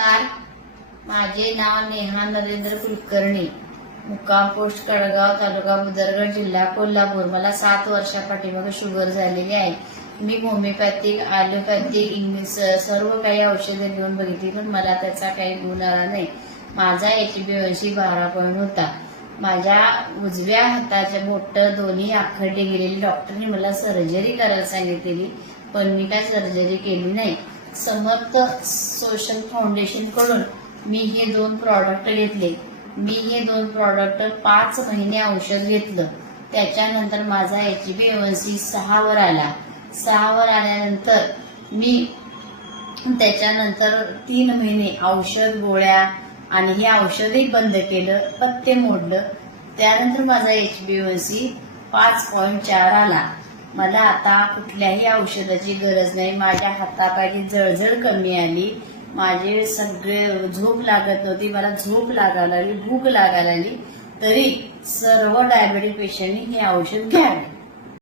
नमस्कार, माझे नाव नेहा नरेंद्र कुलकर्णी, मुक्काम पोस्ट कळगाव, तालुका बुदरगड, जिल्हा कोल्हापूर। मला 7 वर्षापाठीमागे शुगर झालेली आहे। मी होमिओपॅथिक, ॲलोपॅथिक, इंग्लिश सर्व काही औषधे घेऊन बघितली, पण मला त्याचा काही गुण आला नाही। माझा HbA1c 12 पॉइंट होता। माझ्या उजव्या हाताच्या बोट दोन्ही आखडले गेलेली। डॉक्टरने मला सर्जरी करायला सांगितलेली, पण मी काय सर्जरी केली नाही। समर्थ सोशल फाउंडेशन कडून मी हे 2 प्रॉडक्ट घेतले। मी हे 2 प्रॉडक्ट 5 महिने औषध घेतलं। त्याच्यानंतर माझा HbA1c 6 वर आला। 6 वर आल्यानंतर मी त्याच्यानंतर 3 महिने औषध गोळ्या आणि हे औषधही बंद केलं, पथ्य मोडलं। त्यानंतर माझा HbA1c 5.4 आला। मला आता कुठल्याही औषधाची गरज नाही। माझ्या हातापायची जळजळ कमी आली। माझे सगळे झोप लागत नव्हती, मला झोप लागायला लागली, भूक लागायला लागली। तरी सर्व डायबिटीज पेशंटनी हे औषध घ्यावे।